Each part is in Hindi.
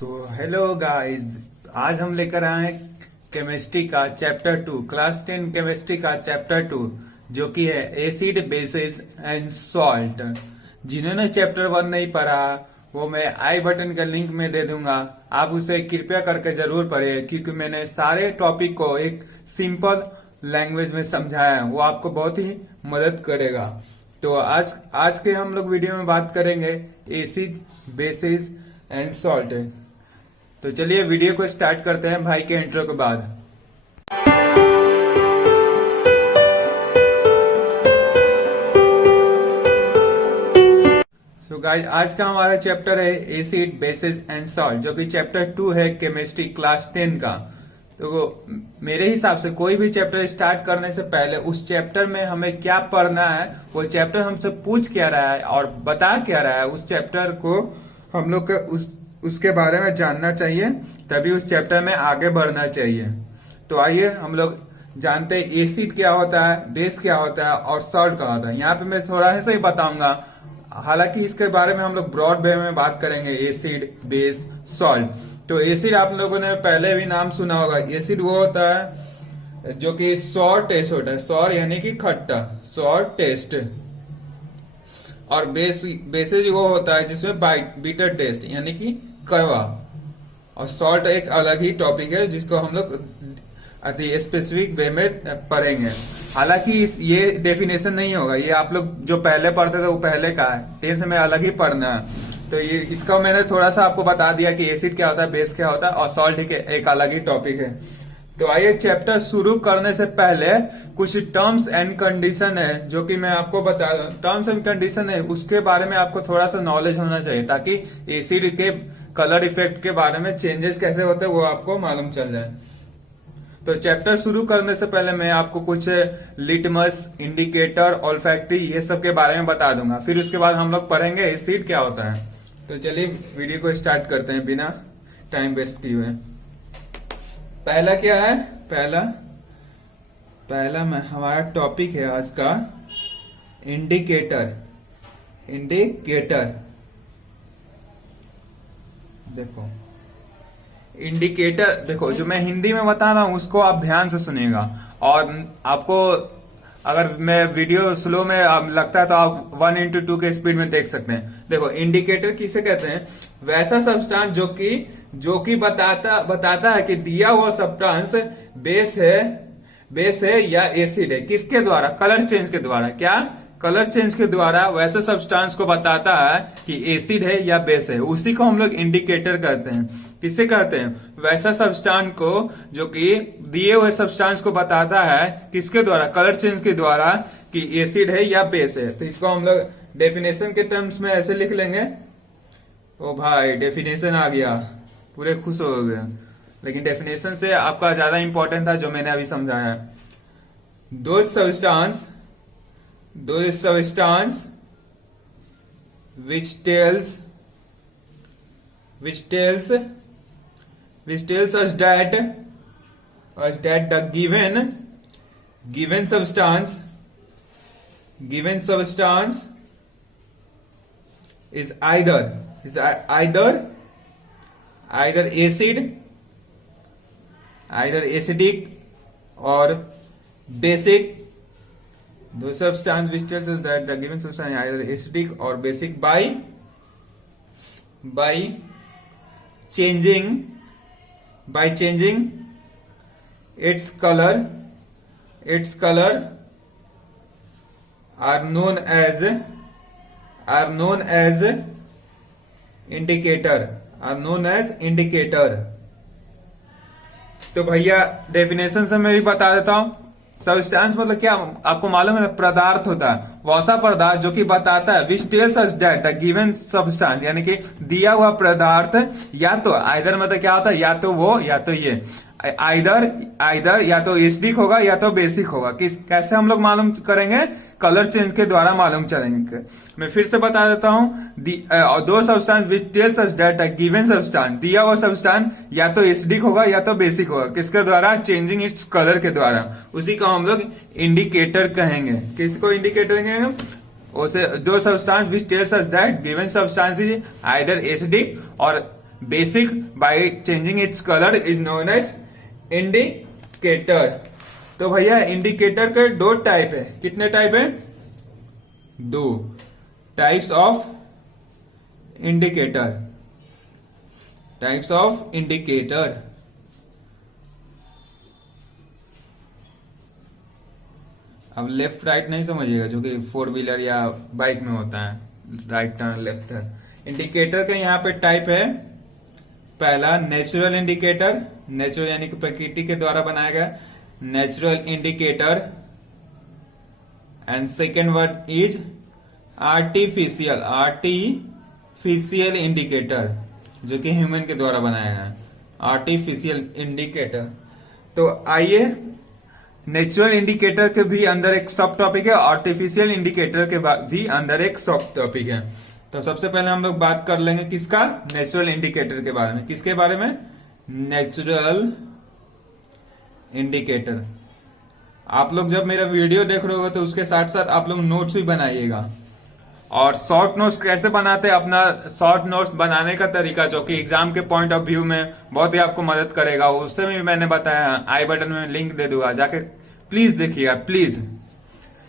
हेलो गाइस, आज हम लेकर आए हैं केमिस्ट्री का चैप्टर 2, क्लास 10 केमिस्ट्री का चैप्टर 2, जो कि है एसिड बेसिस एंड सॉल्ट। जिन्होंने चैप्टर 1 नहीं पढ़ा वो मैं आई बटन का लिंक में दे दूंगा, आप उसे कृपया करके जरूर पढ़िए, क्योंकि मैंने सारे टॉपिक को एक सिंपल लैंग्वेज में समझाया है, वो आपको बहुत ही मदद करेगा। तो आज के हम लोग वीडियो में बात करेंगे एसिड बेसिस एंड सॉल्ट। तो चलिए वीडियो को स्टार्ट करते हैं भाई के इंट्रो के बाद। सो गाइस, आज का हमारा चैप्टर है एसिड बेसिस एंड सॉल्ट, जो कि चैप्टर 2 है केमिस्ट्री क्लास 10 का। तो मेरे हिसाब से कोई भी चैप्टर स्टार्ट करने से पहले उस चैप्टर में हमें क्या पढ़ना है, वो चैप्टर हमसे पूछ क्या रहा है और बता क्या रहा है, उस चैप्टर को हम लोग उसके बारे में जानना चाहिए, तभी उस चैप्टर में आगे बढ़ना चाहिए। तो आइए हम लोग जानते हैं एसिड क्या होता है, बेस क्या होता है और सॉल्ट क्या होता है। यहाँ पे मैं थोड़ा सा ही बताऊंगा, हालांकि इसके बारे में हम लोग ब्रॉड वे में बात करेंगे, एसिड बेस सॉल्ट। तो एसिड आप लोगों ने पहले भी नाम सुना होगा। एसिड वो होता है जो कि सॉर टेस्ट होता है, सॉर यानी कि खट्टा, सॉर टेस्ट। और बेसिस वो होता है जिसमें बीटर टेस्ट यानी कि कड़वा। और सॉल्ट एक अलग ही टॉपिक है जिसको हम लोग स्पेसिफिक वे में पढ़ेंगे। हालांकि ये डेफिनेशन नहीं होगा, ये आप लोग जो पहले पढ़ते थे वो पहले का है, 10th में अलग ही पढ़ना है। तो ये इसका मैंने थोड़ा सा आपको बता दिया कि एसिड क्या होता है, बेस क्या होता है और सॉल्ट एक अलग ही टॉपिक है। तो आइए चैप्टर शुरू करने से पहले कुछ टर्म्स एंड कंडीशन है जो कि मैं आपको बता दूं। टर्म्स एंड कंडीशन है, उसके बारे में आपको थोड़ा सा नॉलेज होना चाहिए, ताकि एसिड के कलर इफेक्ट के बारे में चेंजेस कैसे होते हैं वो आपको मालूम चल जाए। तो चैप्टर शुरू करने से पहले मैं आपको कुछ लिटमस, इंडिकेटर, ऑल्फैक्टरी ये सब के बारे में बता दूंगा। फिर उसके बाद हम लोग पढ़ेंगे एसिड क्या होता है। तो चलिए वीडियो को स्टार्ट करते हैं बिना टाइम वेस्ट किए हुए। पहला क्या है, पहला में हमारा टॉपिक है आज का इंडिकेटर। देखो इंडिकेटर, देखो जो मैं हिंदी में बता रहा हूं उसको आप ध्यान से सुनिएगा, और आपको अगर मैं वीडियो स्लो में लगता है तो आप 1:2 के स्पीड में देख सकते हैं। देखो इंडिकेटर किसे कहते हैं, वैसा सब्सटेंस जो कि बताता है कि दिया हुआ सब्सटेंस बेस है या एसिड है। किसके द्वारा? कलर चेंज के द्वारा। क्या? कलर चेंज के द्वारा वैसे सब्सटेंस को बताता है कि एसिड है या बेस है, उसी को हम लोग इंडिकेटर कहते हैं। किसे कहते हैं? वैसा सब्सटेंस को जो कि दिए हुए सब्सटेंस को बताता है, किसके द्वारा? कलर चेंज के द्वारा, कि एसिड है या बेस है। तो इसको हम लोग डेफिनेशन के टर्म्स में ऐसे लिख लेंगे। ओ भाई, डेफिनेशन आ गया, पूरे खुश हो गए। लेकिन डेफिनेशन से आपका ज्यादा इंपॉर्टेंट था जो मैंने अभी समझाया। दो substance which tells us that the given substance is either acidic or basic. दो substance which tells us that the given substance is either acidic or basic by changing its color are known as indicator। तो भैया डेफिनेशन से मैं भी बता देता हूं। सब्सटेंस मतलब क्या, आपको मालूम है? पदार्थ होता है, वैसा पदार्थ जो कि बताता है विच tells us that the given substance, यानी कि दिया हुआ पदार्थ या तो आइदर, मतलब क्या होता है, या तो वो या तो ये, आइदर या तो एसिडिक होगा या तो बेसिक होगा। कैसे हम लोग मालूम करेंगे? कलर चेंज के द्वारा मालूम चलेंगे। मैं फिर से बता देता हूं, दो substance which tells us that a given substance, दिया हुआ सब्सटेंस या तो एसिडिक होगा या तो बेसिक होगा। किसके द्वारा? चेंजिंग इट्स कलर के द्वारा। उसी को हम लोग इंडिकेटर कहेंगे। किसको इंडिकेटर कहेंगे? उसे दो substance which tells us that given substance is either acidic or basic by changing its colour is known as indicator. तो भैया इंडिकेटर के दो टाइप है। कितने टाइप है? दो types of indicator. Types of indicator. अब लेफ्ट राइट नहीं समझिएगा, जो कि 4 व्हीलर या बाइक में होता है, right turn left turn. Indicator के यहाँ पे टाइप है, पहला नेचुरल इंडिकेटर, नेचुरल यानी कि प्रकृति के द्वारा बनाया गया natural indicator, and second word is artificial, artificial indicator, जो कि ह्यूमन के द्वारा बनाया गया आर्टिफिशियल इंडिकेटर। तो आइए, नेचुरल इंडिकेटर के भी अंदर एक सब टॉपिक है, आर्टिफिशियल इंडिकेटर के भी अंदर एक सब टॉपिक है। तो सबसे पहले हम लोग बात कर लेंगे किसका? नेचुरल इंडिकेटर के बारे में। किसके बारे में? Natural indicator. आप लोग जब मेरा वीडियो देख रहे होगे तो उसके साथ साथ आप लोग नोट्स भी बनाइएगा। और शॉर्ट नोट्स कैसे बनाते हैं, अपना शॉर्ट नोट्स बनाने का तरीका, जो कि एग्जाम के पॉइंट ऑफ व्यू में बहुत ही आपको मदद करेगा, उससे भी मैंने बताया, आई बटन में लिंक दे दूंगा, जाके प्लीज देखिएगा प्लीज।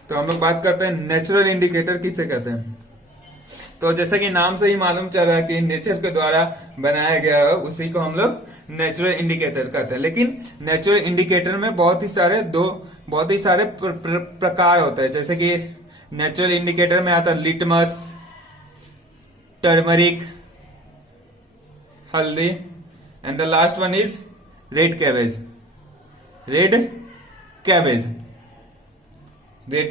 तो हम लोग बात करते हैं नेचुरल इंडिकेटर किसे कहते हैं। तो जैसे कि नाम से ही मालूम चल रहा है कि नेचर के द्वारा बनाया गया है, उसी को हम लोग नेचुरल इंडिकेटर कहते हैं। लेकिन नेचुरल इंडिकेटर में बहुत ही सारे प्रकार होते हैं। जैसे कि नेचुरल इंडिकेटर में आता है लिटमस, टर्मरिक, हल्दी, and the last one is red cabbage. Red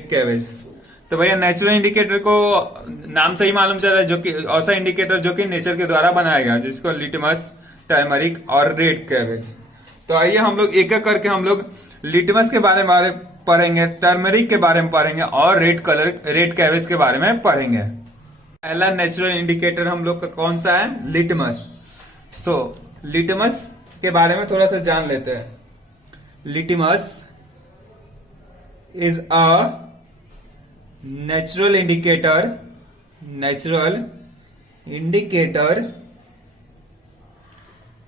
cabbage. तो भैया नेचुरल इंडिकेटर को नाम से ही मालूम चल रहा है, जो कि ऐसा इंडिकेटर जो कि नेचर के द्वारा बनाया गया, जिसको लिटमस, टर्मरिक और रेड कैबेज। तो आइए हम लोग एक एक करके हम लोग लिटमस के बारे में पढ़ेंगे, टर्मरिक के बारे में पढ़ेंगे और रेड कैबेज के बारे में पढ़ेंगे। पहला नेचुरल इंडिकेटर हम लोग का कौन सा है? लिटमस। सो लिटमस के बारे में थोड़ा सा जान लेते हैं। Litmus is a natural indicator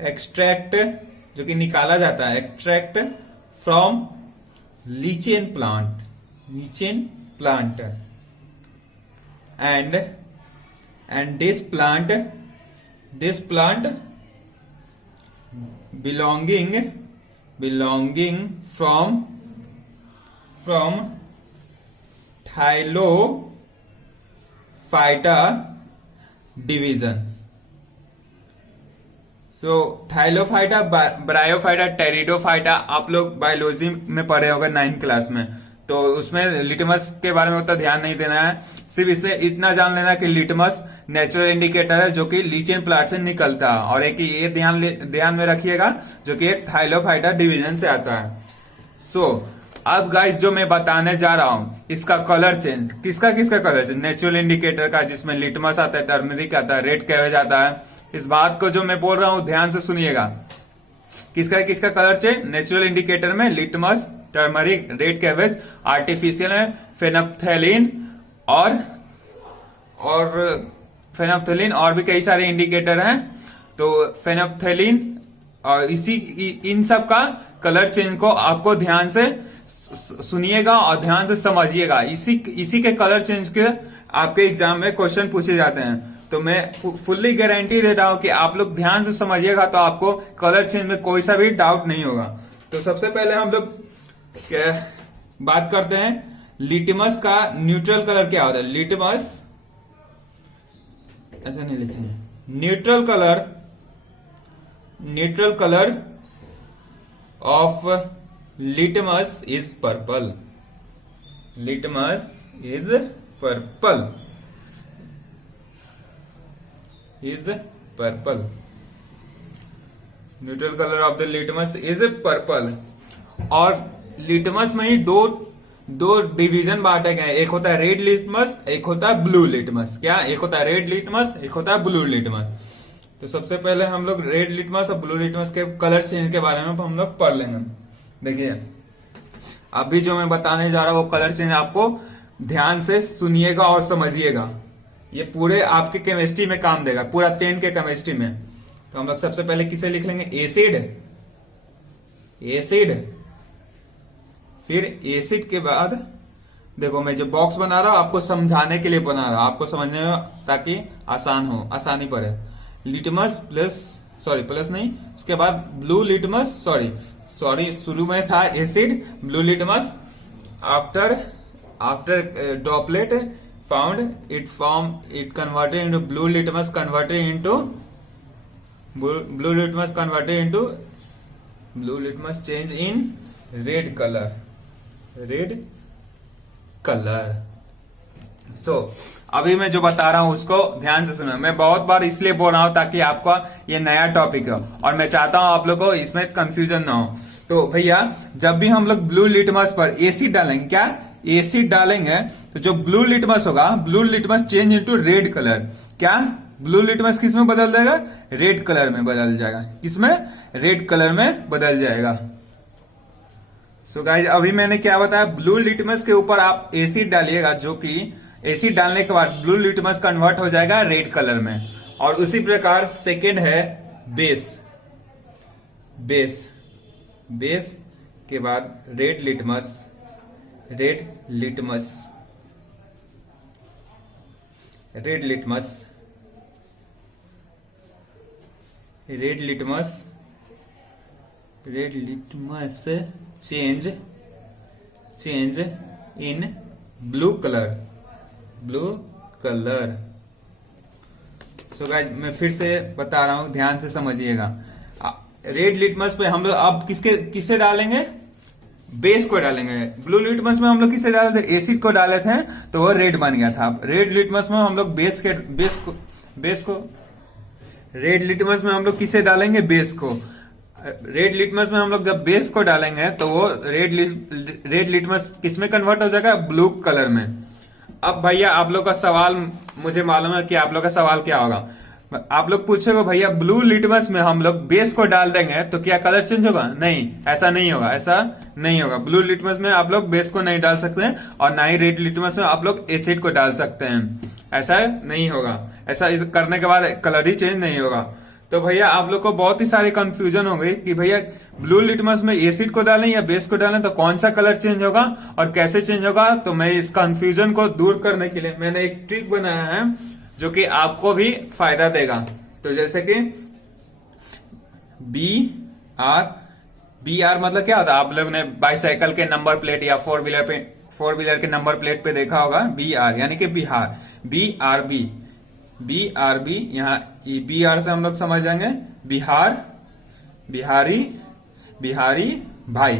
extract, जो कि निकाला जाता है, extract from lichen plant and this plant belonging from Thylophyta division. So thallophyta, bryophyta, pteridophyta आप लोग बायोलॉजी में पढ़े होंगे 9th क्लास में। तो उसमें लिटमस के बारे में उतना ध्यान नहीं देना है, सिर्फ इसमें इतना जान लेना कि लिटमस नेचुरल इंडिकेटर है जो कि लीचेन प्लांट से निकलता है। और एक ये ध्यान में रखिएगा, जो कि एक थाइलोफाइटा डिवीजन से आता है। सो अब गाइस जो मैं बताने जा रहा हूं, इसका कलर चेंज, किसका कलर चेंज? नेचुरल इंडिकेटर का, जिसमें लिटमस आता है, टर्मरिक आता है, रेड कैबेज आता है। इस बात को जो मैं बोल रहा हूं ध्यान से सुनिएगा। किसका कलर चेंज? नेचुरल इंडिकेटर में litmus, turmeric, red cabbage, artificial में फेनोप्थेलिन और फेनोप्थेलिन और भी कई सारे इंडिकेटर हैं। तो फेनोप्थेलिन और इन सब का कलर चेंज को आपको ध्यान से सुनिएगा और ध्यान से समझिएगा। इसी के कलर चेंज के आपके एग्जाम में क्वेश्चन पूछे जाते हैं। तो मैं फुल्ली गारंटी दे रहा हूं कि आप लोग ध्यान से समझिएगा तो आपको कलर चेंज में कोई सा भी डाउट नहीं होगा। तो सबसे पहले हम लोग बात करते हैं लिटमस का न्यूट्रल कलर क्या होता है। लिटमस ऐसा नहीं लिखेंगे, neutral colour of litmus is purple. Litmus is purple, neutral colour of the litmus is purple. और लिटमस में ही दो डिवीजन बांटे गए, एक होता है रेड लिटमस, एक होता है ब्लू लिटमस। क्या? एक होता है रेड लिटमस, एक होता है ब्लू लिटमस। तो सबसे पहले हम लोग रेड लिटमस और ब्लू लिटमस के कलर चेंज के बारे में हम लोग पढ़ लेंगे। देखिए अभी जो मैं बताने जा रहा हूं वो कलर चेंज आपको ध्यान से सुनिएगा और समझिएगा। ये पूरे आपके केमिस्ट्री में काम देगा, पूरा 10 के केमिस्ट्री में। तो हम लोग सबसे पहले किसे लिख लेंगे, एसिड, एसिड। फिर एसिड के बाद देखो मैं जो बॉक्स बना रहा हूं आपको समझाने के लिए बना रहा हूं, आपको समझने में ताकि आसान हो, आसानी पड़े। लिटमस प्लस, सॉरी प्लस नहीं, उसके बाद ब्लू लिटमस, सॉरी शुरू में था acid, blue litmus. After droplet found it converted into blue litmus, converted into blue litmus change in red colour, red colour. So अभी मैं जो बता रहा हूं उसको ध्यान से सुनो। मैं बहुत बार इसलिए बोल रहा हूं ताकि आपका ये नया टॉपिक हो और मैं चाहता हूं आप लोग को इसमें कंफ्यूजन ना हो। तो भैया जब भी हम लोग ब्लू लिटमस पर एसिड डालेंगे, क्या एसिड डालेंगे, तो जो ब्लू लिटमस होगा, blue litmus change into red colour. क्या ब्लू लिटमस किस में बदल जाएगा, रेड कलर में बदल जाएगा। किसमें, रेड कलर में बदल जाएगा। सो गाइस अभी मैंने क्या बताया, ब्लू लिटमस के ऊपर आप एसिड डालिएगा, जो कि एसिड डालने के बाद ब्लू लिटमस कन्वर्ट हो जाएगा रेड कलर में। और उसी प्रकार सेकेंड है बेस, बेस, बेस के बाद red litmus, red litmus, red litmus, red litmus, red litmus change in blue colour, blue colour. So guys मैं फिर से बता रहा हूं, ध्यान से समझिएगा। रेड लिटमस पे हम लोग अब किसे डालेंगे, बेस को डालेंगे। ब्लू लिटमस में हम लोग किसे डाले थे, एसिड को डाले थे तो वो रेड बन गया था। रेड लिटमस में हम लोग बेस को रेड लिटमस में हम लोग किसे डालेंगे, बेस को। रेड लिटमस में हम लोग जब बेस को डालेंगे तो वो रेड लिटमस किस में कन्वर्ट हो जाएगा, ब्लू कलर में। अब भैया आप लोग का सवाल, मुझे मालूम है कि आप लोग का सवाल क्या होगा। आप लोग पूछोगे भैया ब्लू लिटमस में हम लोग बेस को डाल देंगे तो क्या कलर चेंज होगा, नहीं, ऐसा नहीं होगा, ऐसा नहीं होगा। ब्लू लिटमस में आप लोग बेस को नहीं डाल सकते हैं और ना ही रेड लिटमस में आप लोग एसिड को डाल सकते हैं, ऐसा नहीं होगा। ऐसा करने के बाद कलर ही चेंज नहीं होगा। तो भैया आप लोग को बहुत ही सारी कंफ्यूजन हो गई कि भैया ब्लू लिटमस में एसिड को डालें या बेस को डालें तो कौन सा कलर चेंज होगा और कैसे चेंज होगा। तो मैं इस कंफ्यूजन को दूर करने के लिए मैंने एक ट्रिक बनाया है जो कि आपको भी फायदा देगा। तो जैसे कि बी आर मतलब क्या होता है, आप लोग ने बाइसाइकिल के नंबर प्लेट या फोर व्हीलर के नंबर प्लेट पे देखा होगा, बी आर यानी कि बिहार, बी आर बी, यहाँ बी आर से हम लोग समझ जाएंगे बिहार, बिहारी भाई।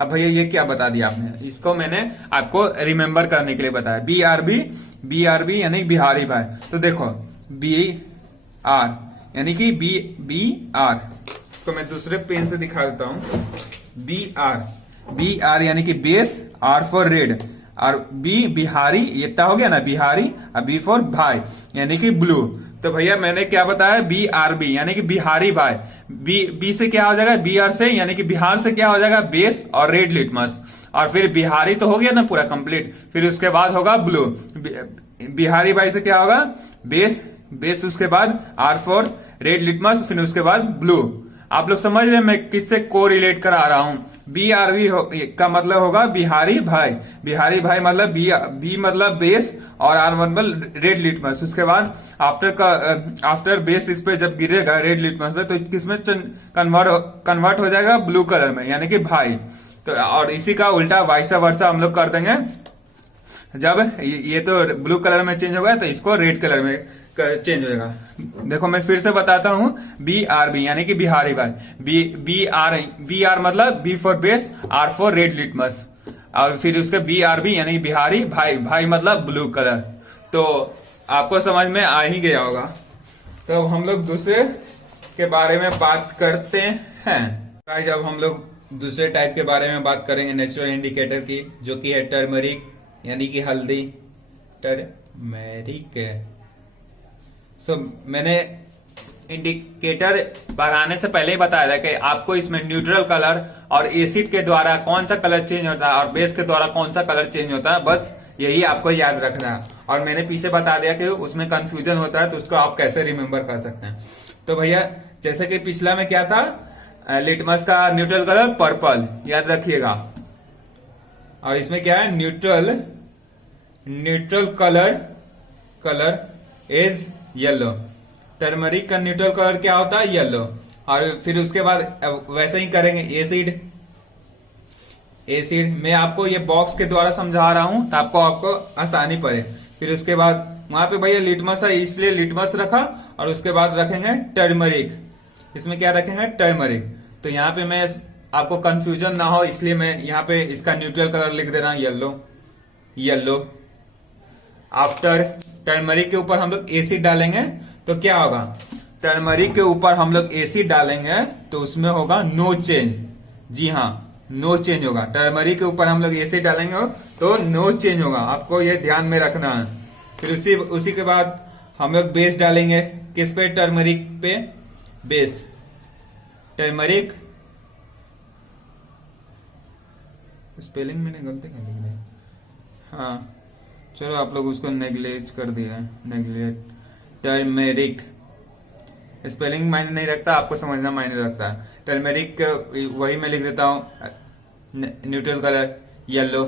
अब भैया ये क्या बता दिया आपने, इसको मैंने आपको रिमेम्बर करने के लिए बताया। बी आर बी यानी बिहारी भाई। तो देखो बी आर यानी कि बी आर, तो मैं दूसरे पेन से दिखा देता हूं। बी आर यानी कि बेस, आर फॉर रेड, और बी बिहारी, ये हो गया ना बिहारी, और बी फॉर भाई यानी कि ब्लू। तो भैया मैंने क्या बताया, बी आर बी यानी कि बिहारी भाई। बी से क्या हो जाएगा, बी आर से यानी कि बिहार से क्या हो जाएगा, बेस और रेड लिटमस, और फिर बिहारी तो हो गया ना पूरा कंप्लीट। फिर उसके बाद होगा ब्लू, बिहारी भाई से क्या होगा, बेस उसके बाद आर फॉर रेड लिटमस, फिर उसके बाद ब्लू। आप लोग समझ रहे हैं मैं किससे को रिलेट करा रहा हूं। बी आर बी का मतलब होगा बिहारी भाई, बिहारी भाई मतलब बी मतलब बेस और आर मतलब रेड लिटमस। उसके बाद आफ्टर बेस इस पे जब गिरेगा रेड लिटमस पे तो किसमें कन्वर्ट हो जाएगा, ब्लू कलर में यानी कि भाई। तो और इसी का उल्टा वाइसा वर्सा हम लोग कर देंगे, जब ये तो ब्लू कलर में चेंज होगा तो इसको रेड कलर में चेंज हो जाएगा। देखो मैं फिर से बताता हूं, बी आर बी यानी कि बिहारी भाई, बी आर मतलब B for base, R for red litmus, और फिर उसके बी आर बी यानी बिहारी भाई, भाई मतलब ब्लू कलर। तो आपको समझ में आ ही गया होगा। तो हम लोग दूसरे के बारे में बात करते हैं। गाइस अब हम लोग दूसरे टाइप के बारे में बात करेंगे नेचुरल इंडिकेटर की, जो कि है टर्मरिक यानी कि हल्दी, टर्मरिक। मैंने इंडिकेटर बढ़ाने से पहले ही बताया था कि आपको इसमें न्यूट्रल कलर और एसिड के द्वारा कौन सा कलर चेंज होता है और बेस के द्वारा कौन सा कलर चेंज होता है, बस यही आपको याद रखना है। और मैंने पीछे बता दिया कि उसमें कंफ्यूजन होता है तो उसको आप कैसे रिमेम्बर कर सकते हैं। तो भैया जैसे कि पिछला में क्या था, लिटमस का न्यूट्रल कलर पर्पल, याद रखिएगा। और इसमें क्या है, neutral colour is yellow. Turmeric का न्यूट्रल कलर क्या होता है, येलो। और फिर उसके बाद वैसे ही करेंगे एसिड मैं आपको ये बॉक्स के द्वारा समझा रहा हूं तो आपको आसानी पड़े। फिर उसके बाद वहां पे भैया लिटमस है इसलिए लिटमस रखा, और उसके बाद रखेंगे टर्मरिक। इसमें क्या रखेंगे, टर्मरिक। तो यहाँ पे मैं आपको कंफ्यूजन ना हो इसलिए मैं यहाँ पे इसका न्यूट्रल कलर लिख दे रहा हूं, येलो। आफ्टर टर्मरिक के ऊपर हम लोग एसिड डालेंगे तो क्या होगा, टर्मरिक के ऊपर हम लोग एसिड डालेंगे तो उसमें होगा नो चेंज। जी हाँ, नो चेंज होगा। टर्मरिक के ऊपर हम लोग एसिड डालेंगे तो नो चेंज होगा, आपको ये ध्यान में रखना है। फिर उसी के बाद हम लोग बेस डालेंगे, किस पे, टर्मरिक पे बेस। टर्मरिक स्पेलिंग मैंने गलती कर दी है, हाँ चलो आप लोग उसको नेग्लेक्ट कर दिया है, नेग्लेक्ट। टर्मेरिक स्पेलिंग मायने नहीं रखता, आपको समझना मायने रखता है। टर्मेरिक वही मैं लिख देता हूँ, न्यूट्रल कलर येलो।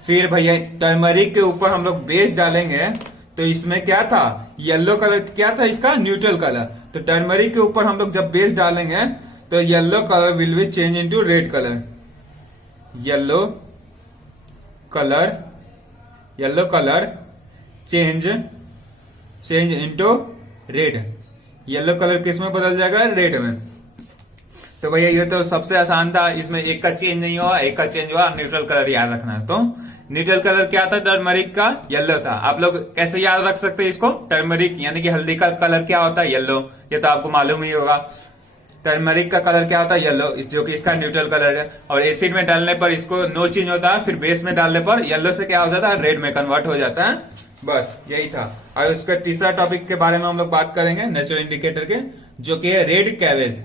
फिर भैया टर्मरिक के ऊपर हम लोग बेस डालेंगे तो इसमें क्या था, येलो कलर क्या था इसका, न्यूट्रल कलर। तो टर्मरिक के ऊपर हम लोग जब बेस डालेंगे तो yellow colour will be change into red colour. Yellow colour change into red. Yellow colour किस में बदल जाएगा, रेड में। तो भैया ये तो सबसे आसान था, इसमें एक का चेंज नहीं हुआ, एक का चेंज हुआ, न्यूट्रल कलर याद रखना है। तो न्यूट्रल कलर क्या था, टर्मरिक का येलो था। आप लोग कैसे याद रख सकते हैं इसको, टर्मरिक यानी कि हल्दी का कलर क्या होता है, येलो, ये तो आपको मालूम ही होगा। टर्मरिक का कलर क्या होता है, येलो, जो कि इसका न्यूट्रल कलर है। और एसिड में डालने पर इसको नो चेंज होता है, फिर बेस में डालने पर येलो से क्या हो जाता है, रेड में कन्वर्ट हो जाता है। बस यही था। और उसका तीसरा टॉपिक के बारे में हम लोग बात करेंगे नेचुरल इंडिकेटर के, जो कि है रेड कैवेज।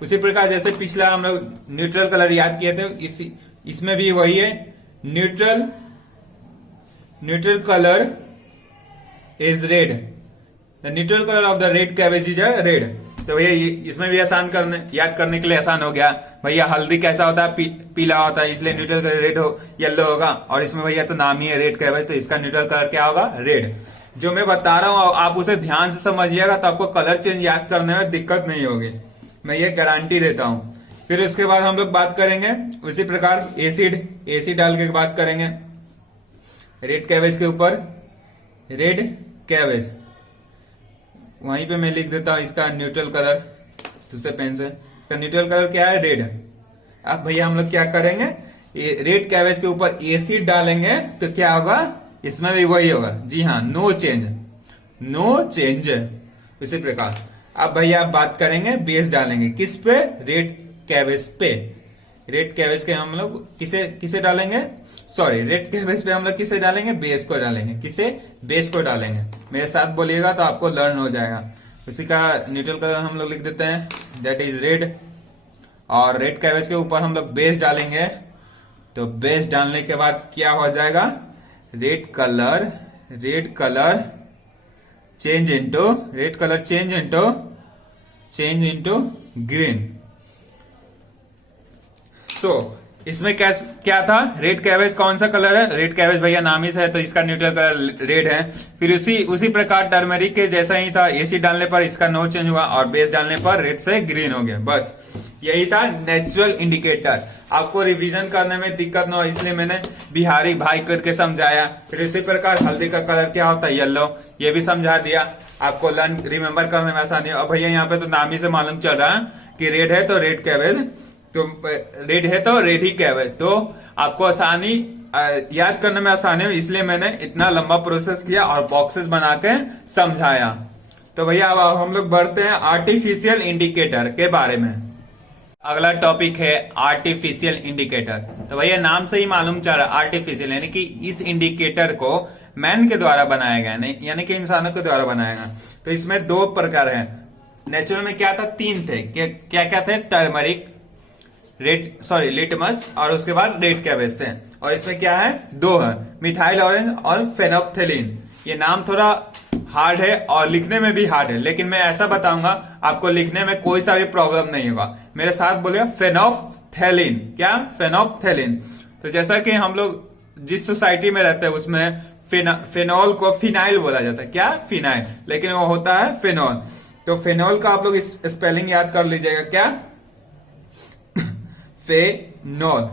उसी प्रकार जैसे पिछला हम लोग न्यूट्रल कलर याद किए थे, इसमें भी वही है, neutral colour is red. The neutral colour of the red cabbage is red. तो भैया इसमें भी याद करने के लिए आसान हो गया। भैया हल्दी कैसा होता है, पीला होता है, इसलिए न्यूट्रल कलर येलो होगा। और इसमें भैया तो नाम ही है रेड कैबेज, तो इसका न्यूट्रल कलर क्या होगा, रेड। जो मैं बता रहा हूं आप उसे ध्यान से समझिएगा तो आपको कलर चेंज याद करने में दिक्कत नहीं होगी, मैं ये गारंटी देता हूं। फिर उसके बाद हम लोग बात करेंगे उसी प्रकार एसिड डाल के बात करेंगे रेड कैबेज के ऊपर। रेड कैबेज वहीं पे मैं लिख देता हूं इसका न्यूट्रल कलर, दूसरे पेन से। इसका न्यूट्रल कलर क्या है, रेड। अब भैया हम लोग क्या करेंगे, रेड कैबेज के ऊपर एसिड डालेंगे तो क्या होगा, इसमें भी वही होगा। जी हाँ, नो चेंज। इसी प्रकार अब भैया आप बात करेंगे बेस डालेंगे किस पे, रेड कैबेज पे। रेड कैबेज के हम लोग किसे डालेंगे, सॉरी रेड कैबेज पे हम लोग किसे डालेंगे, बेस को डालेंगे। बेस को डालेंगे, मेरे साथ बोलिएगा तो आपको लर्न हो जाएगा। उसी का न्यूट्रल कलर हम लोग लिख देते हैं, दैट इज रेड। और रेड कैबेज के ऊपर हम लोग बेस डालेंगे, तो बेस डालने के बाद क्या हो जाएगा, red colour change into green. So इसमें क्या था, रेड कैबेज कौन सा कलर है, रेड कैबेज भैया नाम ही से है तो इसका न्यूट्रल कलर रेड है। फिर उसी प्रकार टर्मरिक के जैसा ही था, एसिड डालने पर इसका नो चेंज हुआ और बेस डालने पर रेड से ग्रीन हो गया। बस यही था नेचुरल इंडिकेटर। आपको रिवीजन करने में दिक्कत न हो इसलिए मैंने बिहारी भाई करके समझाया। फिर इसी प्रकार हल्दी का कलर क्या होता है, येलो, ये भी समझा दिया। आपको रिमेम्बर करने में आसानी है। और भैया यहाँ पे तो नाम ही से मालूम चल रहा है कि रेड है तो रेड कैबेज, तो रेड है तो रेड ही कैबेज। तो आपको आसानी याद करने में आसानी हो इसलिए मैंने इतना लंबा प्रोसेस किया और बॉक्सेस बना के समझाया। तो भैया अब हम लोग बढ़ते हैं आर्टिफिशियल इंडिकेटर के बारे में। अगला टॉपिक है आर्टिफिशियल इंडिकेटर। तो भैया नाम से ही मालूम चल रहा है आर्टिफिशियल, यानी कि इस इंडिकेटर को मैन के द्वारा बनाया गया, नहीं यानी कि इंसानों के द्वारा बनाया गया। तो इसमें दो प्रकार है, नेचुरल में क्या था, तीन थे। क्या थे, टर्मरिक, लिटमस और उसके बाद रेड कैबेज थे। और इसमें क्या है, दो है, मिथाइल ऑरेंज और फेनोप्थेलिन। ये नाम थोड़ा हार्ड है और लिखने में भी हार्ड है, लेकिन मैं ऐसा बताऊंगा आपको लिखने में कोई सा भी प्रॉब्लम नहीं होगा। मेरे साथ बोलिए फेनोफ्थैलीन। क्या? फेनोफ्थैलीन। तो जैसा कि हम लोग जिस सोसाइटी में रहते हैं उसमें फेनॉल को फिनाइल बोला जाता है। क्या? फिनाइल, लेकिन वो होता है फेनॉल। तो फेनॉल का आप लोग इस स्पेलिंग याद कर लीजिएगा। क्या? फेनॉल।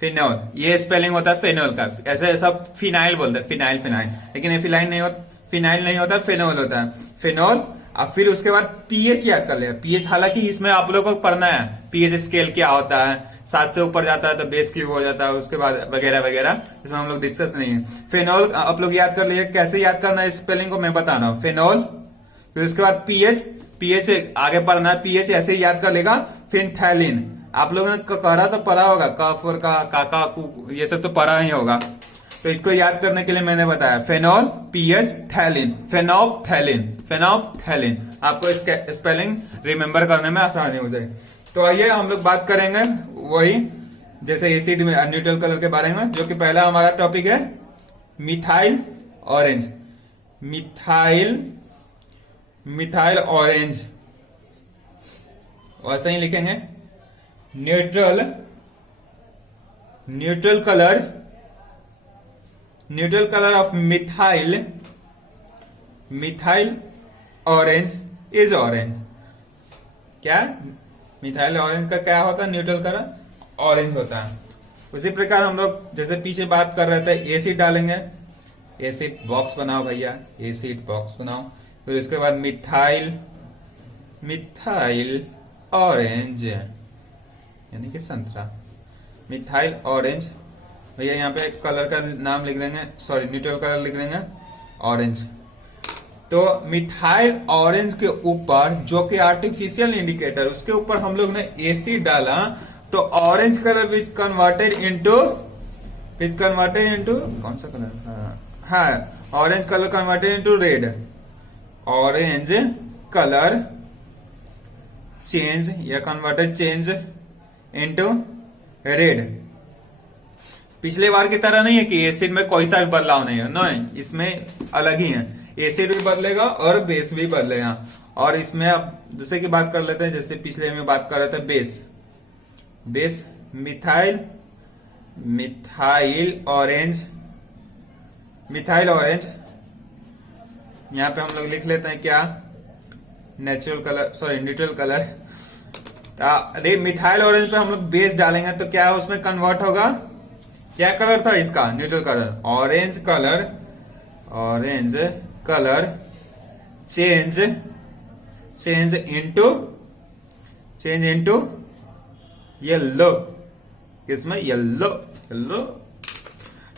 फिनॉल, ये स्पेलिंग होता है फेनॉल का। ऐसे सब फिनाइल बोलते हैं, फिनाइल फिनाइल, लेकिन ये फिनाइल नहीं होता, फिनाइल नहीं होता, फेनॉल होता है, फेनॉल। अब फिर उसके बाद पीएच याद कर लिया। पीएच, हालांकि इसमें आप लोगों को पढ़ना है पीएच स्केल क्या होता है, 7 से ऊपर जाता है तो बेस क्यूब हो जाता है, उसके बाद वगैरह वगैरह, इसमें हम लोग डिस्कस नहीं है। फेनॉल आप लोग याद कर लीजिए। कैसे याद करना है स्पेलिंग को मैं बता रहा हूँ। फेनॉल, फिर उसके बाद पीएच, पीएच आगे पढ़ना है, पीएच ऐसे ही याद कर लेगा। फिनथैलिन, आप लोगों ने करा तो पढ़ा होगा, कफ और का, काका, कु, ये सब तो पढ़ा ही होगा। तो इसको याद करने के लिए मैंने बताया फेनॉल, पीएच, थैलिन, फेनोफ्थैलीन, फेनोफ्थैलीन। आपको इसके स्पेलिंग रिमेंबर करने में आसानी हो जाए। तो आइए हम लोग बात करेंगे वही जैसे एसिड में न्यूट्रल कलर के बारे में, जो कि पहला हमारा टॉपिक है मिथाइल ऑरेंज। मिथाइल ऑरेंज वैसे ही लिखेंगे। Neutral colour of methyl orange is orange. क्या? मिथाइल ऑरेंज का क्या होता है? न्यूट्रल कलर ऑरेंज होता है। उसी प्रकार हम लोग जैसे पीछे बात कर रहे थे, एसिड डालेंगे। एसिड बॉक्स बनाओ भैया, एसिड बॉक्स बनाओ। फिर उसके बाद मिथाइल ऑरेंज यानी कि संतरा, मिथाइल ऑरेंज। भैया यहाँ पे कलर का नाम लिख देंगे, सॉरी न्यूट्रल कलर लिख देंगे ऑरेंज। तो मिथाइल ऑरेंज के ऊपर जो कि आर्टिफिशियल इंडिकेटर, उसके ऊपर हम लोग ने एसिड डाला तो orange colour which converted into कौन सा कलर? हाँ, orange colour converted into red. Orange colour change या कन्वर्टेड चेंज इनटू रेड। पिछले बार की तरह नहीं है कि एसिड में कोई सा भी बदलाव नहीं है, नहीं, इसमें अलग ही है। एसिड भी बदलेगा और बेस भी बदलेगा। और इसमें अब दूसरे की बात कर लेते हैं, जैसे पिछले में बात कर रहे थे बेस मिथाइल ऑरेंज। यहां पे हम लोग लिख लेते हैं क्या? Neutral colour. अरे मिथाइल ऑरेंज पे हम लोग बेस डालेंगे तो क्या उसमें कन्वर्ट होगा? क्या कलर था इसका? Neutral colour. Orange colour change into yellow. इसमें येलो।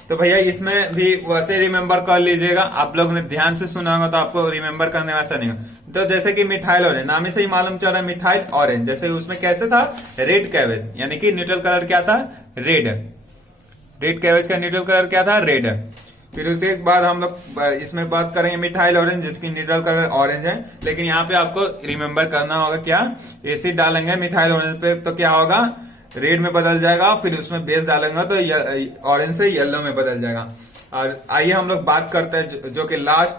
तो भैया इसमें भी वैसे रिमेंबर कर लीजिएगा। आप लोग ने ध्यान से सुना होगा तो आपको रिमेंबर करने में ऐसा नहीं होगा। तो जैसे कि मिथाइल ऑरेंज, नाम से ही मालूम चल रहा है मिथाइल ऑरेंज। जैसे उसमें कैसे था? रेड कैबेज, यानी कि न्यूट्रल कलर क्या था? रेड कैबेज का न्यूट्रल कलर क्या था? रेड। फिर उसके बाद हम लोग इसमें बात करेंगे मिथाइल ऑरेंज, जिसकी न्यूट्रल कलर ऑरेंज है। लेकिन यहाँ पे आपको रिमेंबर करना होगा क्या? एसिड डालेंगे मिथाइल ऑरेंज पे तो क्या होगा? रेड में बदल जाएगा। फिर उसमें बेस डालेंगे तो ऑरेंज से येलो में बदल जाएगा। और आइए हम लोग बात करते हैं जो कि लास्ट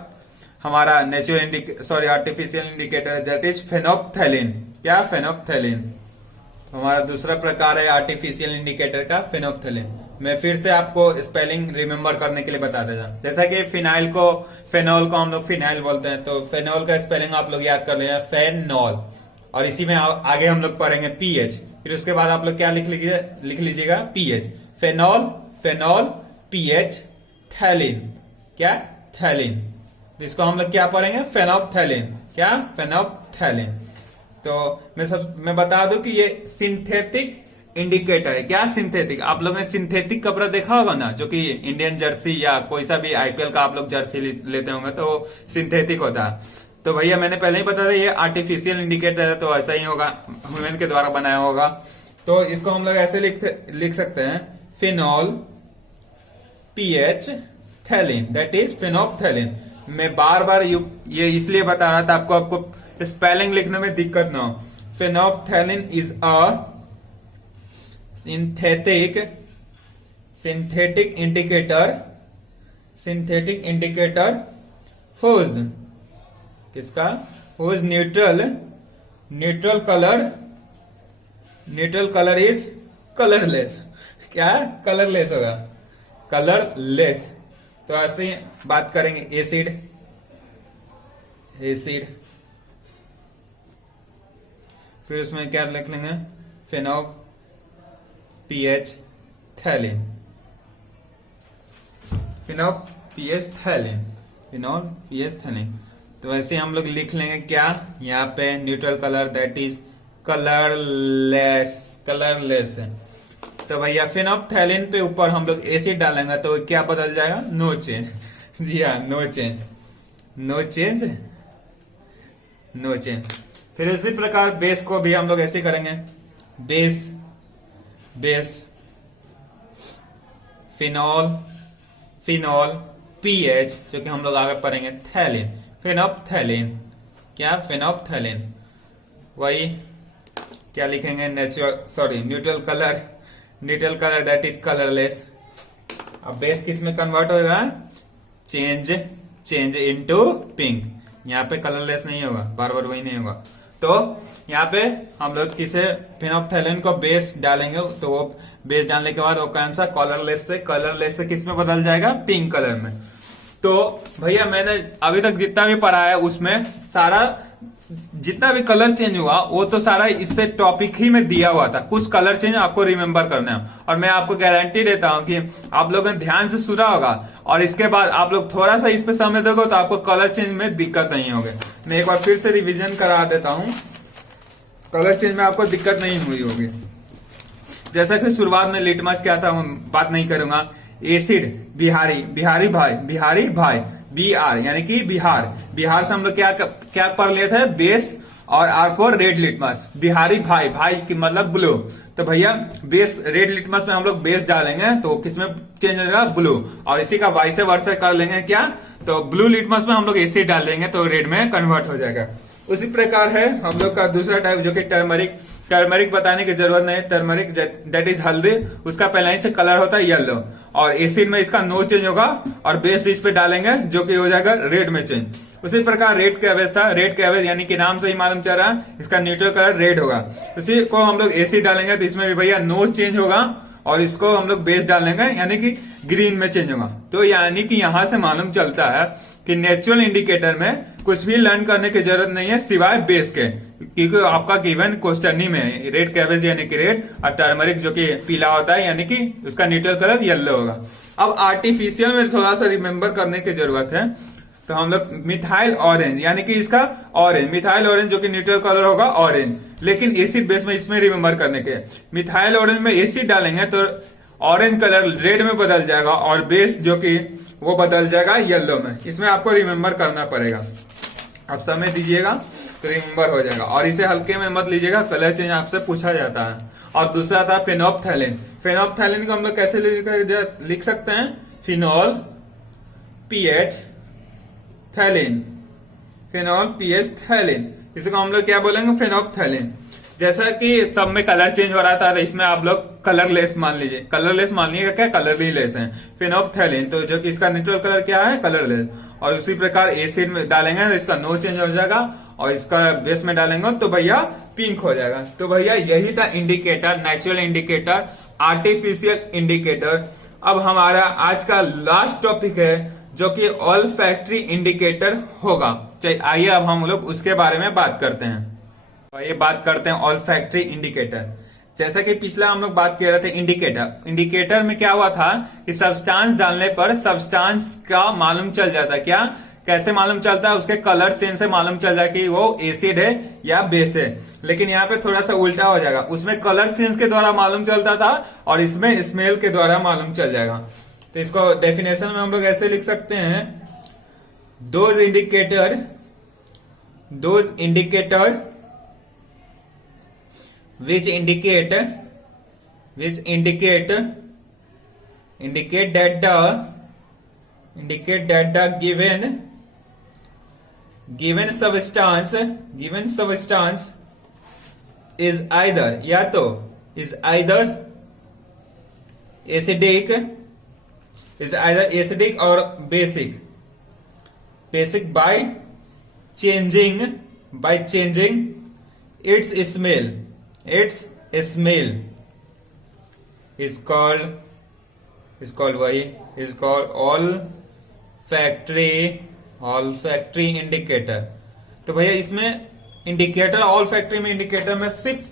हमारा आर्टिफिशियल इंडिकेटर है, दैट इज फेनोफ्थैलीन। क्या? फेनोफ्थैलीन हमारा दूसरा प्रकार है आर्टिफिशियल इंडिकेटर का, फेनोफ्थैलीन। मैं फिर से आपको स्पेलिंग रिमेंबर करने के लिए बता देता। जैसा कि फेनॉल को हम लोग फिनाइल बोलते हैं, तो फेनॉल का स्पेलिंग आप लोग याद कर लेना, फेनॉल। और इसी में आगे हम लोग पढ़ेंगे पीएच। फिर उसके बाद आप लोग क्या लिख लीजिएगा? पीएच। Phenolphthalein. क्या? थैलिन। इसको हम लोग क्या पढ़ेंगे? फेनोफ्थैलीन। क्या? फेनोफ्थैलीन। तो मैं बता दूं कि ये सिंथेटिक इंडिकेटर है। क्या? सिंथेटिक। आप लोगों ने सिंथेटिक कपड़ा देखा होगा ना, जो कि इंडियन जर्सी या कोई सा भी आईपीएल का आप लोग जर्सी लेते होंगे तो सिंथेटिक होता है। तो भैया मैंने पहले ही बता दिया ये आर्टिफिशियल इंडिकेटर है, तो ऐसा ही होगा, ह्यूमन के द्वारा बनाया होगा। तो इसको हम लोग ऐसे लिख सकते हैं, फिनॉल पीएच थैलिन, दैट इज फेनोफ्थैलीन। मैं बार बार ये इसलिए बता रहा था आपको स्पेलिंग लिखने में दिक्कत ना हो। Phenolphthalein is a synthetic indicator synthetic indicator whose, किसका? Whose neutral colour is colourless. क्या कलरलेस होगा? कलरलेस। तो ऐसे ही बात करेंगे एसिड, फिर उसमें क्या लिख लेंगे? Phenolphthalein, phenolphthalein. तो ऐसे हम लोग लिख लेंगे क्या यहाँ पे? Neutral colour that is colourless है। तो भैया फिनोप्थैलिन पे ऊपर हम लोग एसिड डालेंगे तो क्या बदल जाएगा? No change. जी हाँ, नो चेंज। फिर इसी प्रकार बेस को भी हम लोग ऐसे करेंगे। बेस फिनॉल पीएच, जो कि हम लोग आगे पढ़ेंगे थैलिन, फिनोप्थैलिन। क्या? फिनोप्थैलिन। वही क्या लिखेंगे? Neutral colour that is colourless. अब बेस किस में कन्वर्ट होगा? Change into pink. यहाँ पे कलरलेस नहीं होगा, बार बार वही नहीं होगा। तो यहाँ पे हम लोग किसे फिनोप्थैलिन को बेस डालेंगे तो वो बेस डालने के बाद वो कौन सा? कलरलेस से किस में बदल जाएगा? पिंक कलर में। तो भैया मैंने अभी तक जितना भी पढ़ा है उसमें सारा जितना भी कलर चेंज हुआ वो तो सारा इससे टॉपिक ही में दिया हुआ था। कुछ कलर चेंज आपको रिमेम्बर करना है और मैं आपको गारंटी देता हूं कि आप लोगों ने ध्यान से सुना होगा और इसके बाद आप लोग थोड़ा सा इस पे समय दोगे तो आपको कलर चेंज में दिक्कत नहीं होगी। मैं एक बार फिर से रिवीजन करा देता हूं, कलर चेंज में आपको दिक्कत नहीं हुई होगी। जैसा कि शुरुआत में लिटमस क्या था, बात नहीं करूंगा। एसिड बिहारी भाई BR यानी कि बिहार से हम लोग क्या पढ़ लिए थे? बेस और R for red litmus. Bihari भाई की मतलब ब्लू। तो भैया बेस रेड लिटमस में हम लोग बेस डालेंगे तो किसमें चेंज हो जाएगा? ब्लू। और इसी का वाइस वर्सा कर लेंगे क्या? तो ब्लू लिटमस में हम लोग एसिड डाल देंगे तो रेड में कन्वर्ट हो जाएगा। उसी प्रकार है हम लोग का दूसरा टाइप जो कि टर्मरिक बताने की जरूरत नहीं। टर्मरिक दैट इज हल्दी, उसका पहले ही से कलर होता है येलो और एसिड में इसका नो चेंज होगा और बेस इस पे डालेंगे जो कि हो जाएगा रेड में चेंज। उसी प्रकार रेड कैबेज था, रेड कैबेज यानी कि नाम से ही मालूम चल रहा है इसका न्यूट्रल कलर रेड होगा। उसी को हम लोग एसिड डालेंगे तो इसमें भी भैया नो चेंज होगा और इसको हम लोग बेस डालेंगे यानी कि ग्रीन में चेंज होगा। तो यानी कि यहां से मालूम चलता है कि नेचुरल इंडिकेटर में कुछ भी लर्न करने की जरूरत नहीं है सिवाय बेस के, क्योंकि आपका गिवन क्वेश्चन ही में रेड कैबेज यानी कि रेड और टर्मरिक जो कि पीला होता है यानी कि उसका न्यूट्रल कलर येलो होगा। अब आर्टिफिशियल में थोड़ा सा रिमेम्बर करने की जरूरत है। तो हम लोग मिथाइल ऑरेंज यानी कि इसका मिथाइल ऑरेंज जो कि न्यूट्रल कलर होगा ऑरेंज, लेकिन एसिड बेस में इसमें रिमेम्बर करने के मिथाइल ऑरेंज में एसिड डालेंगे तो ऑरेंज कलर रेड में बदल जाएगा और बेस जो कि वो बदल जाएगा येलो में। इसमें आपको रिमेम्बर करना पड़ेगा। आप समय दीजिएगा तो रिमेम्बर हो जाएगा और इसे हल्के में मत लीजिएगा, कलर चेंज आपसे पूछा जाता है। और दूसरा था फिनोप्थैलिन। फिनोप्थैलिन को हम लोग कैसे लिख सकते हैं? फिनॉल पीएच थैलिन, इसको हम लोग क्या बोलेंगे? फिनोप्थैलिन। जैसा कि सब में कलर चेंज हो रहा था तो इसमें आप लोग कलरलेस मान लीजिए, क्या कलरलेस है फिनोप्थैलिन। तो जो कि इसका न्यूट्रल कलर क्या है? कलरलेस। और उसी प्रकार एसिड में डालेंगे तो इसका नो चेंज हो जाएगा और इसका बेस में डालेंगे तो भैया पिंक हो जाएगा। तो भैया यही था indicator, natural indicator, artificial indicator. अब हमारा आज का लास्ट टॉपिक है जो कि ऑल्फैक्टरी इंडिकेटर होगा। चलिए आइए अब हम लोग उसके बारे में बात करते हैं। तो ये बात करते हैं ऑल्फैक्टरी इंडिकेटर। जैसा कि पिछला हम लोग बात कर रहे थे इंडिकेटर में क्या हुआ था कि सब्सटेंस डालने पर सब्सटेंस का मालूम चल जाता है। क्या? कैसे मालूम चलता है? उसके कलर चेंज से मालूम चल जाए कि वो एसिड है या बेस है। लेकिन यहाँ पे थोड़ा सा उल्टा हो जाएगा, उसमें कलर चेंज के द्वारा मालूम चलता था और इसमें स्मेल के द्वारा मालूम चल जाएगा। तो इसको डेफिनेशन में हम लोग ऐसे लिख सकते हैं, those indicator which indicate that the given substance is either acidic, is either acidic or basic. Basic by changing its smell is called olfactory indicator। तो भैया इसमें इंडिकेटर, olfactory में इंडिकेटर में सिर्फ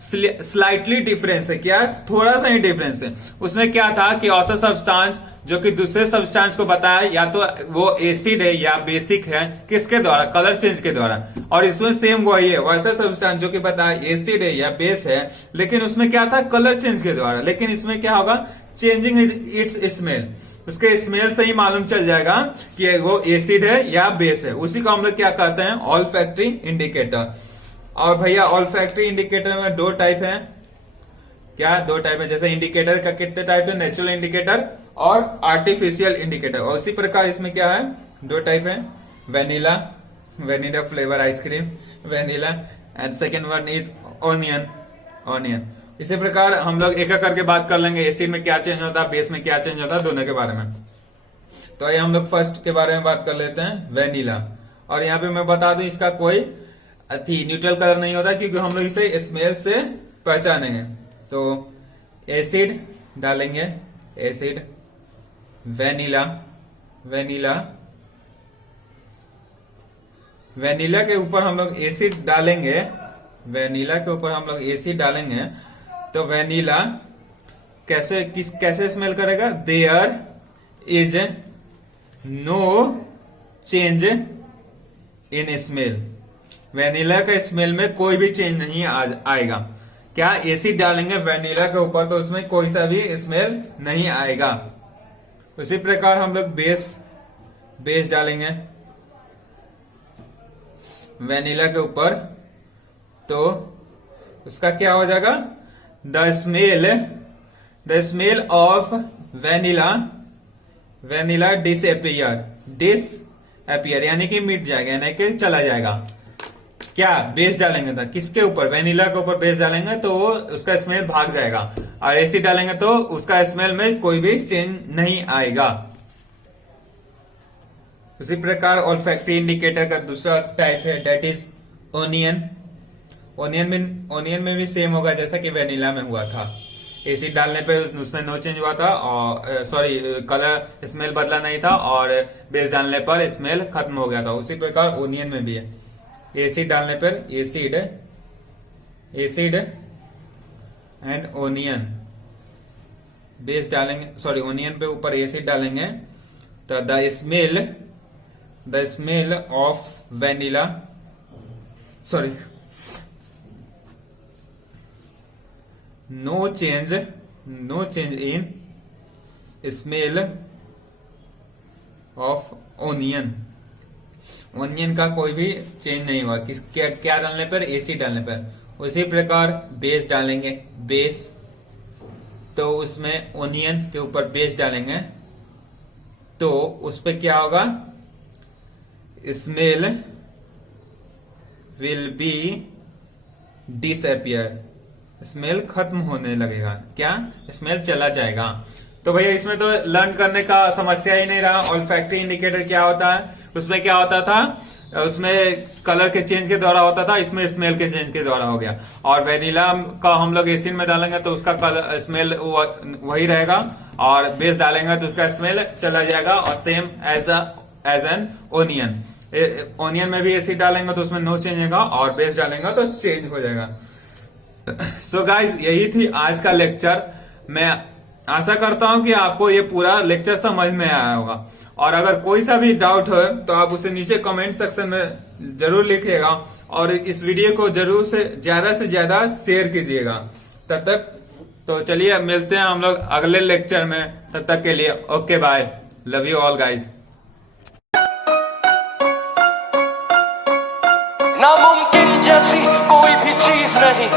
स्लाइटली डिफरेंस है। क्या? थोड़ा सा ही डिफरेंस है। उसमें क्या था कि औसत सब्सटेंस जो कि दूसरे सब्सटेंस को बताया या तो वो एसिड है या बेसिक है, किसके द्वारा? कलर चेंज के द्वारा। और इसमें सेम वही है, वैसा सब्सटेंस जो कि बताया एसिड है या बेस है, लेकिन उसमें क्या था? कलर चेंज के द्वारा। लेकिन इसमें क्या होगा? Changing it's smell. उसके स्मेल से ही मालूम चल जाएगा कि वो एसिड है या बेस है। उसी को हम लोग क्या कहते हैं? Olfactory indicator. और भैया ऑल्फैक्टरी इंडिकेटर में दो टाइप है। क्या? दो टाइप है। जैसे इंडिकेटर का कितने टाइप है? नेचुरल इंडिकेटर और आर्टिफिशियल इंडिकेटर। और उसी प्रकार इसमें क्या है? दो टाइप है, vanilla flavour ice cream vanilla, and second one is onion. इसी प्रकार हम लोग एक एक करके बात कर लेंगे। एसिड में क्या चेंज होता है, बेस में क्या चेंज होता है, दोनों के बारे में। तो आइए हम लोग फर्स्ट के बारे में बात कर लेते हैं, वेनिला। और यहाँ पे मैं बता दूं इसका कोई न्यूट्रल कलर नहीं होता, क्योंकि हम लोग इसे स्मेल से पहचानेंगे। तो एसिड डालेंगे, एसिड, वेनिला के ऊपर हम लोग एसिड डालेंगे, तो वेनिला कैसे स्मेल करेगा? There is no change in smell. Vanilla के स्मेल में कोई भी चेंज नहीं आएगा। क्या? एसिड डालेंगे वेनिला के ऊपर तो उसमें कोई सा भी स्मेल नहीं आएगा। उसी प्रकार हम लोग बेस डालेंगे वेनिला के ऊपर, तो उसका क्या हो जाएगा? The smell of vanilla disappear, यानी कि मिट जाएगा, यानी कि चला जाएगा। क्या? बेस डालेंगे तो किसके ऊपर? वेनिला के ऊपर बेस डालेंगे तो उसका स्मेल भाग जाएगा, और एसिड डालेंगे तो उसका स्मेल में कोई भी चेंज नहीं आएगा। उसी प्रकार ऑल्फैक्टरी इंडिकेटर का दूसरा टाइप है, डेट इज ओनियन। ओनियन में भी सेम होगा जैसा कि वेनिला में हुआ था। एसिड डालने पे उसमें नो चेंज हुआ था, और कलर स्मेल बदला नहीं था, और बेस डालने पर स्मेल खत्म हो गया था। उसी प्रकार ओनियन में भी है। एसिड डालने पर एसिड एंड ओनियन, बेस डालेंगे, ओनियन पे ऊपर एसिड डालेंगे तो the smell of vanilla, no change in smell of onion का कोई भी चेंज नहीं हुआ। क्या डालने पर? एसिड डालने पर। उसी प्रकार बेस डालेंगे, तो उसमें ओनियन के ऊपर बेस डालेंगे तो उस पे क्या होगा? Smell will be disappear, smell खत्म होने लगेगा। क्या? स्मेल चला जाएगा। तो भैया इसमें तो लर्न करने का समस्या ही नहीं रहा। ऑल्फैक्टरी इंडिकेटर क्या होता है? उसमें क्या होता था? उसमें कलर के चेंज के द्वारा होता था, इसमें स्मेल के चेंज के द्वारा हो गया। और वेनिला का हम लोग एसिड में डालेंगे तो उसका कलर स्मेल वही रहेगा, और बेस डालेंगे तो उसका स्मेल चला जाएगा। और सेम एज एन ओनियन में भी एसिड डालेंगे तो उसमें नो चेंज होगा, और बेस डालेंगे तो चेंज हो जाएगा। सो गाइज, यही थी आज का लेक्चर। मैं आशा करता हूं कि आपको ये पूरा लेक्चर समझ में आया होगा। और अगर कोई सा भी डाउट हो तो आप उसे नीचे कमेंट सेक्शन में जरूर लिखिएगा, और इस वीडियो को जरूर से ज्यादा शेयर कीजिएगा। तब तक तो चलिए मिलते हैं हम लोग अगले लेक्चर में। तब तक के लिए okay bye, love you all guys. नामुमकिन जैसी कोई भी चीज नहीं,